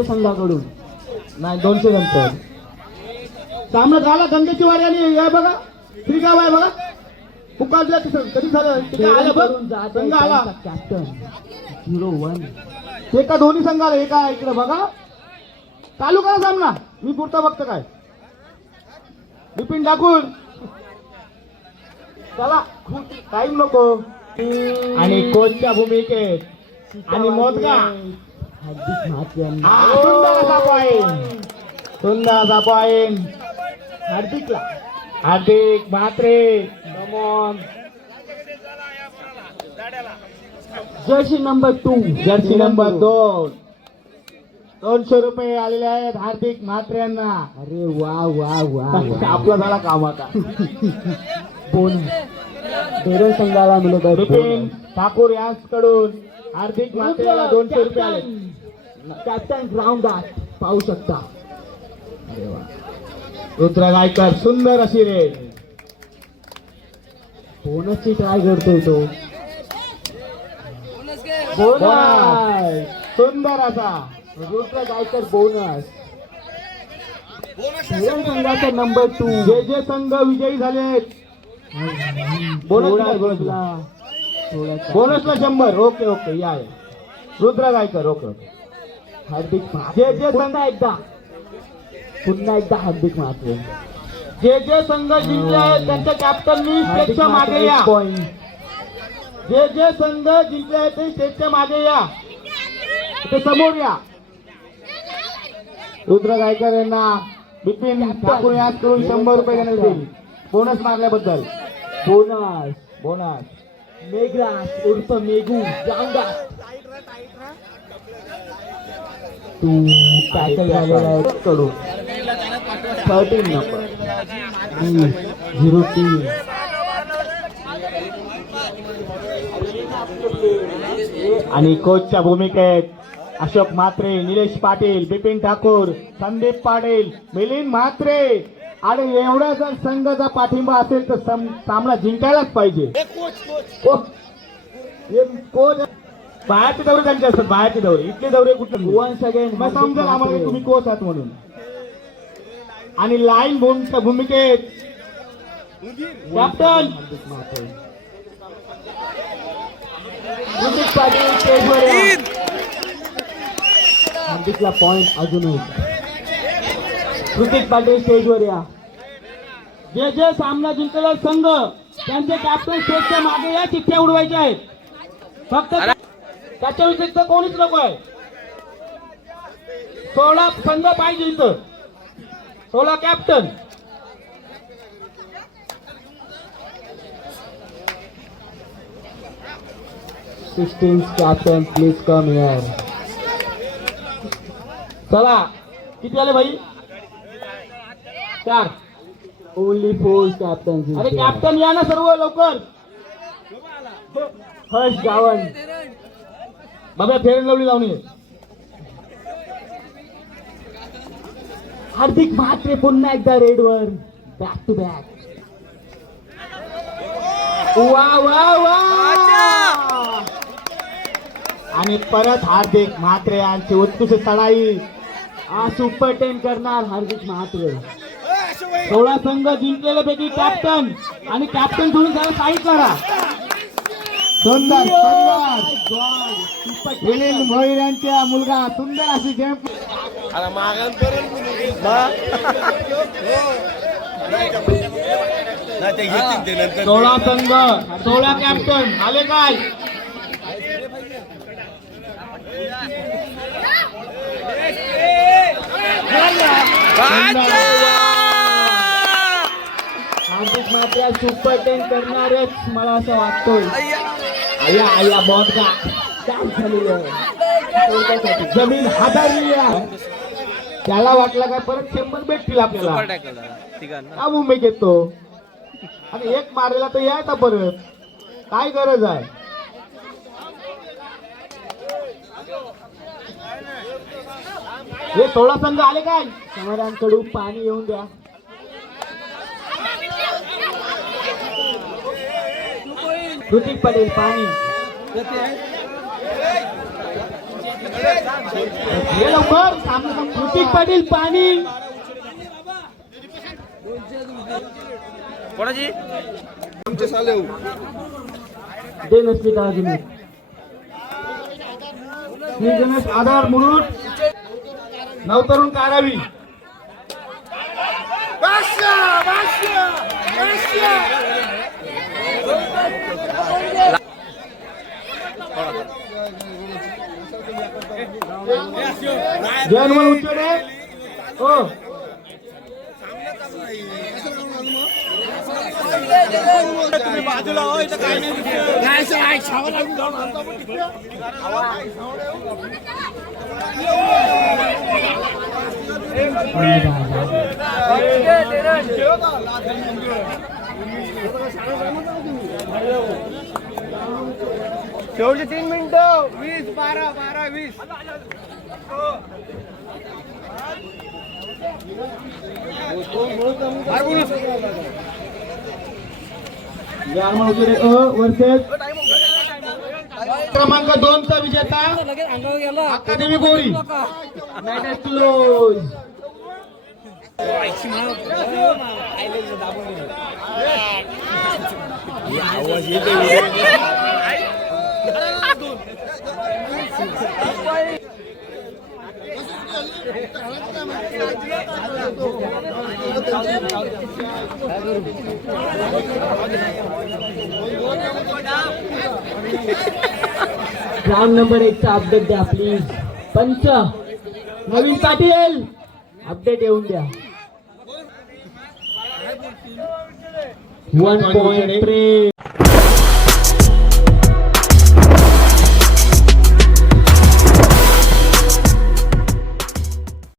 बेरे संघाकडून नाही 200 नंतर सामना झाला गंगेची वारी आणि या बघा श्रीगाव आहे बघा पुकारल्या कधी झालं ते काय आलं बघ संघ आला कॅप्टन 0-1 ते का दोन्ही संघ आले एका इकडे बघा चालू करा सामना मी पुरता बघतो काय बिपिन टाकून चला टाईम नको आणि कोचच्या भूमिकेत आणि मोदगा हार्दिक महात्रे सुंदर असा पॉईंट सुंदर असा पॉईंट हार्दिकला Hardik Mhatre come on jersey number 2 jersey number 200 रुपये आलेले आहेत हार्दिक म्हात्रे यांना अरे वा वा वा आपला झाला काम आता बोनस बेरे संघाला मिळत आहे बिपिन ठाकूर यांच्याकडून हार्दिक म्हात्रेला 200 रुपये आले कॅप्टन ग्राउंड पाहू शकता. अरे वा रुद्र गायकर सुंदर अशी रेड बोनसची ट्राय करतोय तो बोनस सुंदर असा रुद्र गायकर बोनस बेरे संघाचा नंबर 2 जे जे संघ विजयी झालेत बोनसला बोनसला 100 ओके ओके या या. Rudra Gaikar okay okay. हार्दिक जे जे पुन्हा एकदा हार्दिक महात्रे जे संघ जिंकले आहेत त्यांच्या कॅप्टननी स्टेजच्या मागे या पॉइंट जे संघ जिंकले आहेत ते स्टेजच्या मागे या ते समोर या रुद्र गायकर यांना बिपिन ठाकूर यांच्याकडून 100 रुपये देण्यात येईल बोनस मारल्याबद्दल बोनस बोनस मेघराज उर्फ मेघू ग्राउंड तू टॅकल झालेला आहे कडून 13 नंबर 03 आणि कोचच्या भूमिकेत अशोक म्हात्रे निलेश पाटील बिपिन ठाकूर संदीप पाटील मिलिंद म्हात्रे आणि एवढा जर संघाचा पाठिंबा असेल तर सामना जिंकायलाच पाहिजे कोच बाहेरचे दौरे त्यांचे असतात बाहेरचे दौरे इथले दौरे कुठले वन्स अगेन मग समजा आम्हाला तुम्ही कोच आहात म्हणून आणि लाईन भूमिकेत कॅप्टन हार्दिक पाटील स्टेजवर या. हार्दिकला पॉइंट अजूनही ऋतिक पाटील स्टेजवर या. जे सामना जिंकलेला संघ त्यांचे कॅप्टन स्टेजच्या मागे या चिठ्ठ्या उडवायच्या आहेत फक्त त्याच्या व्यतिरिक्त कोणीच नको आहे 16 संघ पाहिजे इथं 16 captain captain please come here. चला किती आले भाई 4 ओनली 4 कॅप्टन. अरे कॅप्टन या ना सर्व लवकर हर्ष गावन बाबा फेर लावली लावणी हार्दिक म्हात्रे पुन्हा एकदा रेडवर बॅक टू बॅक. वा वा वा आणि परत हार्दिक म्हात्रे यांची उत्कृष्ट चढाई सुपर 10 करणार हार्दिक म्हात्रे. 16 संघ जिंकलेले पैकी कॅप्टन आणि कॅप्टन सोडून त्याला काही करा सुंदर सुंदर मिलिंद भोईर यांच्या मुलगा सुंदर अशी गेम 16 संघ 16 कॅप्टन आले काय हार्दिक म्हात्रे सुपर 10 करणारच मला असं वाटतोय. आया आया बॉट काय झालेलं जमीन हादरली आहे त्याला वाटलं काय परत 100 भेटतील आपल्याला का मुंबई घेतो आणि एक मारलेला तर यायचा परत काय गरज आहे हे 16 संघ आले काय समोरांकडून पाणी येऊन द्या. ऋतिक पटेल पाणी ये लवकर सामना संपला. ऋतिक पाटील पाणी दे नसली का अजून श्री गणेश आधार म्हणून नवतरुण काढावी. जयनमल उच्चडे हो शेवटचे 3 मिनिटं 20 12 12 20 जयनमल उच्चडे वर्सेस क्रमांक 2 चा विजेता अकादमी गोरी. Match close. राऊंड नंबर 1 चा अपडेट द्या प्लीज. पंच नवीन पाटील अपडेट येऊन द्या. 1.3